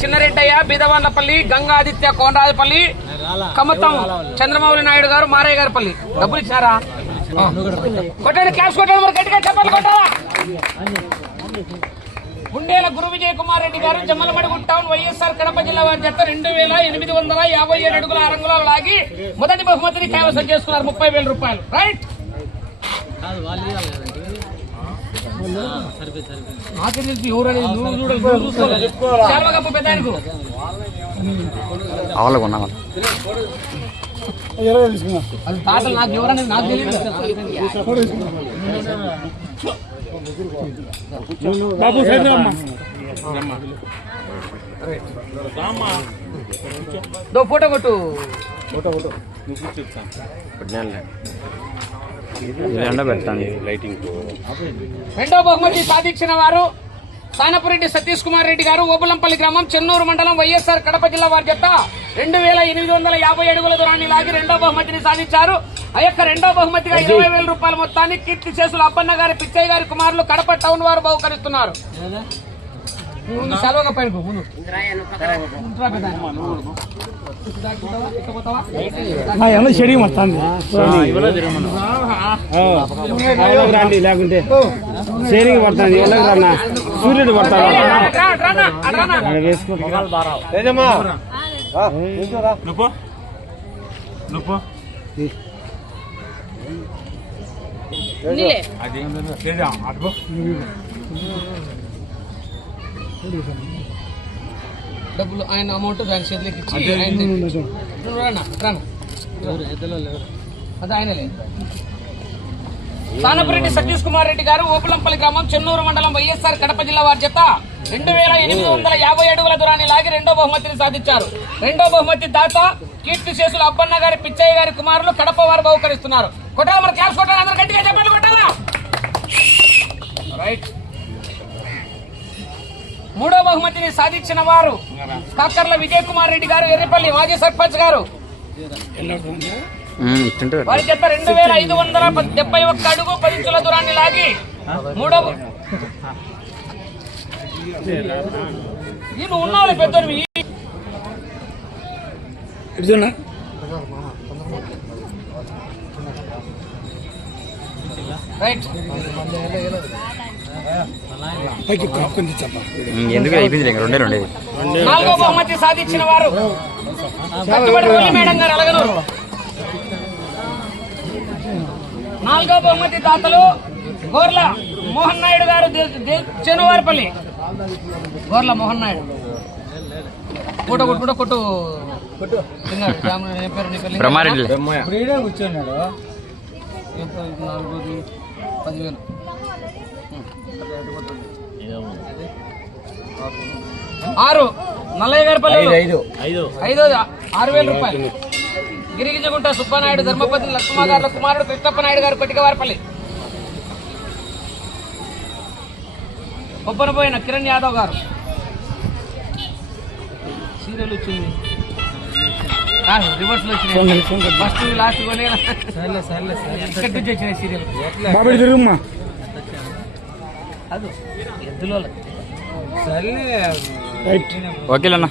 చిన్నరెడ్డయ్య, బీదవాన్లపల్లి, గంగా ఆదిత్య, కోనరాజపల్లి, కమతం, చంద్రమౌళి నాయుడు గారు, మారయ్య గారి పల్లి. డబ్బులు ఇచ్చారా? కొట్టండి, క్లాస్ కొట్టండి, మరి గట్టిగా చెప్పాలి. కొట్టాలా? గుండేల గురు విజయ కుమార్ రెడ్డి గారు, జమ్మలమడుగు టౌన్, వైఎస్ఆర్ కడప జిల్లా వారి జత 2857 అడుగుల రంగులు లాగి మొదటి బహుమతిని కైవసం చేసుకున్నారు. 30,000 రూపాయలు. రైట్. నాకు తెలిసి ఎవరనేది అది తాతలు నాకు ఎవరనేది నాకు తెలియదు. ఫోటో కొట్టు. రెండో బహుమతి సాధించిన వారు సానపురెడ్డి సతీష్ కుమార్ రెడ్డి గారు, ఓబులంపల్లి గ్రామం, చెన్నూరు మండలం, వైఎస్ఆర్ కడప జిల్లా వారి జత 2850 అడుగుల దూరాన్ని లాగి రెండో బహుమతిని సాధించారు. ఆ యొక్క రెండో బహుమతిగా 20,000 రూపాయల మొత్తాన్ని కీర్తి చేసులు అప్పన్న గారి, పిచ్చయ్య గారి కుమారులు కడప టౌన్ వారు బహుకరిస్తున్నారు. సెలవుగా పైన చెడి మొత్తాన్ని లేకుంటే షేరింగ్ పడుతుంది. సూర్యుడు పడతాడు. డబ్బులు ఆయన అమౌంట్ దాని చేతికి ఇచ్చి అది ఆయన లేదు. సానపురెడ్డి సతీష్ కుమార్ రెడ్డి గారు, ఓపులంపల్లి గ్రామం, చెన్నూరు మండలం, వైఎస్ఆర్ కడప జిల్లా వారి జత 2850 అడుగుల దూరాన్ని లాగి రెండో బహుమతిని సాధించారు. రెండో బహుమతి దాత కీర్తి చేసులు అప్పన్న గారి, పిచ్చయ్య గారి కుమారులు కడప వారు బహుకరిస్తున్నారు. కొట్టాలి, మరి క్లాస్ కొట్టాలి, అందరూ గట్టిగా చెప్పండి. కొట్టాలా? రైట్. మూడో బహుమతిని సాధించిన వారు కాకర్ల విజయ్ కుమార్ రెడ్డి గారు, ఎర్రిపల్లి మాజీ సర్పంచ్ గారు. వారి జత 2571 అడుగు 10 ఇంచుల దూరాన్ని లాగి మూడో నువ్వు ఉన్నావు పెద్దవి. రైట్. నాలుగో బహుమతి సాధించిన వారు మేడం గారు, అలగనూరు. నాలుగో బహుమతి దాతలు గోర్ల మోహన్ నాయుడు గారు, చెనువారిపల్లి. గోర్ల మోహన్ నాయుడు. ఫోటో కొట్టు కొట్టు. కూర్చున్నాడు. 10,000. 6 నల్లయ్య గారి పల్లెలు 6,000 రూపాయలు. గిరిగిజగుంట సుబ్బనాయుడు, ధర్మపతి లక్ష్మ గారుల కుమారుడు కృష్ణప్ప నాయుడు గారు, కొట్టికవారిపల్లి. కొప్పనపోయిన కిరణ్ యాదవ్ గారు. సీరియల్ వచ్చింది, రివర్స్ లో వచ్చినాయి. ఫస్ట్ లాస్ట్ నుంచి వచ్చినాయి సీరియల్. అది ఎద్దులో ఓకేలన్నా.